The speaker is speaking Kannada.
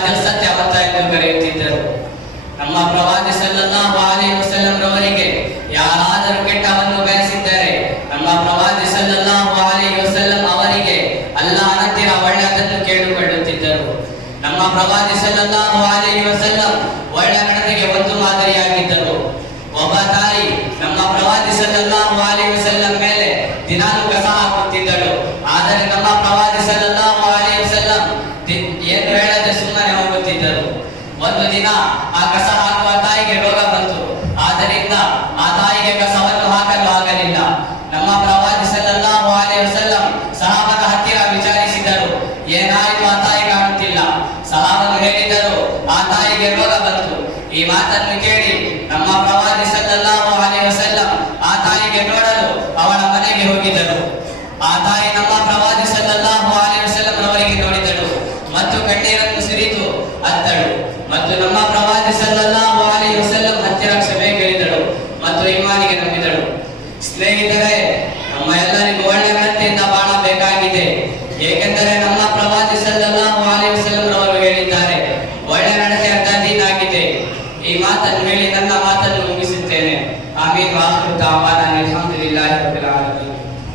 ಸಾದಿಕ್ ಸತ್ಯವಂತ ಎಂದು ಕರೆಯುತ್ತಿದ್ದರು. ನಮ್ಮ ಪ್ರವಾದಿ ಸಲ್ಲಲ್ಲಾಹು ಅಲೈಹಿ ವಸಲ್ಲಂ ರವರಿಗೆ ಯಾರಾದರೂ ಕೆಟ್ಟವನ್ನು ಬಯಸಿದ್ದರೆ ನಮ್ಮ ಪ್ರವಾದಿ ಸಲ್ಲಲ್ಲಾಹು ಅಲೈಹಿ ವಸಲ್ಲಂ ಅವರಿಗೆ ಅಲ್ಲಾಹನ ಹತ್ತಿರ ಒಳ್ಳೆಯದನ್ನು ಕೇಳಿಕೊಳ್ಳುತ್ತಿದ್ದರು. ನಮ್ಮ ಪ್ರವಾದಿ ಸಲ್ಲಲ್ಲಾಹು ಅಲೈಹಿ ವಸಲ್ಲಂ ಒಳ್ಳೆಯ ನಡತೆಗೆ ಒಂದು ಮಾದರಿಯಾಗಿದ್ದರು. ಒಬ್ಬ ತಾಯಿ ನಮ್ಮ ಪ್ರವಾದಿ ಸಲ್ಲಲ್ಲಾಹು ಅಲೈಹಿ ವಸಲ್ಲಂ ಮೇಲೆ ದಿನಾಲು ಕಸ ಹಾಕುತ್ತಿದ್ದಳು. ಆದರೆ ನಮ್ಮ ಪ್ರವಾದಿ ಸಲ್ಲಲ್ಲಾಹು ಅಲೈಹಿ ವಸಲ್ಲಂ ಏನು ಹೇಳದೆ ಸುಮ್ಮನೆ ಹೋಗುತ್ತಿದ್ದರು. ಒಂದು ದಿನ ಆ ಕಸ ಹಾಕುವ ತಾಯಿಗೆ ರೋಗ ಬಂತು. ಆದ್ದರಿಂದ ಆ ತಾಯಿಗೆ ಕಸವನ್ನು ಹಾಕಲು ಆಗಲಿಲ್ಲ. ನಮ್ಮ ಪ್ರವಾದಿ ಸಲ್ಲಲ್ಲಾಹು ಅಲೈಹಿ ವಸಲ್ಲಂ ಸಹಾಬರ ಹತ್ತಿರ ವಿಚಾರಿಸಿದರು, ಏನಾಯಿತು, ಆ ತಾಯಿ ಕಾಣುತ್ತಿಲ್ಲ. ಸಹಾಬರು ಹೇಳಿದರು, ಆ ತಾಯಿಗೆ ರೋಗ ಬಂತು. ಈ ಮಾತನ್ನು ಕೇಳಿ ನಮ್ಮ ಪ್ರವಾದಿ ಸಲ್ಲಲ್ಲಾಹು ಅಲೈಹಿ ವಸಲ್ಲಂ ಆ ತಾಯಿಗೆ ನೋಡಲು ಅವಳ ಮನೆಗೆ ಹೋಗಿದರು. ಆ ತಾಯಿ ನಮ್ಮ ಪ್ರವಾದಿ ಸಲ್ಲಲ್ಲಾಹು ಅಲೈಹಿ ವಸಲ್ಲಂ ಅವರಿಗೆ ನೋಡಿದಳು ಮತ್ತು ಕಣ್ಣೀರನ್ನು ಸುರಿದು ಅತ್ತಳು ಮತ್ತು ನಮ್ಮ ಪ್ರವಾದಿ ಸಲ್ಲಲ್ಲಾಹು ಅಲೈಹಿ ವಸಲ್ಲಂ ಹತ್ತಿರ ಕ್ಷಮೆ ಕೇಳಿದಳು ಮತ್ತು ಈಮಾನಿಗೆ ನಂಬಿದಳು. ಸ್ನೇಹಿತರೆ, ನಮ್ಮ ಎಲ್ಲರಿಗೂ ಒಳ್ಳೆ ನಡತೆಯಿಂದ ಬಾಳಬೇಕಾಗಿದೆ. ಏಕೆಂದರೆ ನಮ್ಮ ಪ್ರವಾದಿ ಸಲ್ಲಲ್ಲಾಹು ಅಲೈಹಿ ವಸಲ್ಲಂ ಅವರು ಹೇಳಿದ್ದಾರೆ, ಒಳ್ಳೆ ನಡತೆ ಅಂತ ದೀನ್ ಆಗಿದೆ. ಈ ಮಾತನ್ನು ಹೇಳಿ ನನ್ನ ಮಾತನ್ನು ಮುಗಿಸುತ್ತೇನೆ. ಆಮೀನ್. ವಾಹಿರು ದಾವಾನ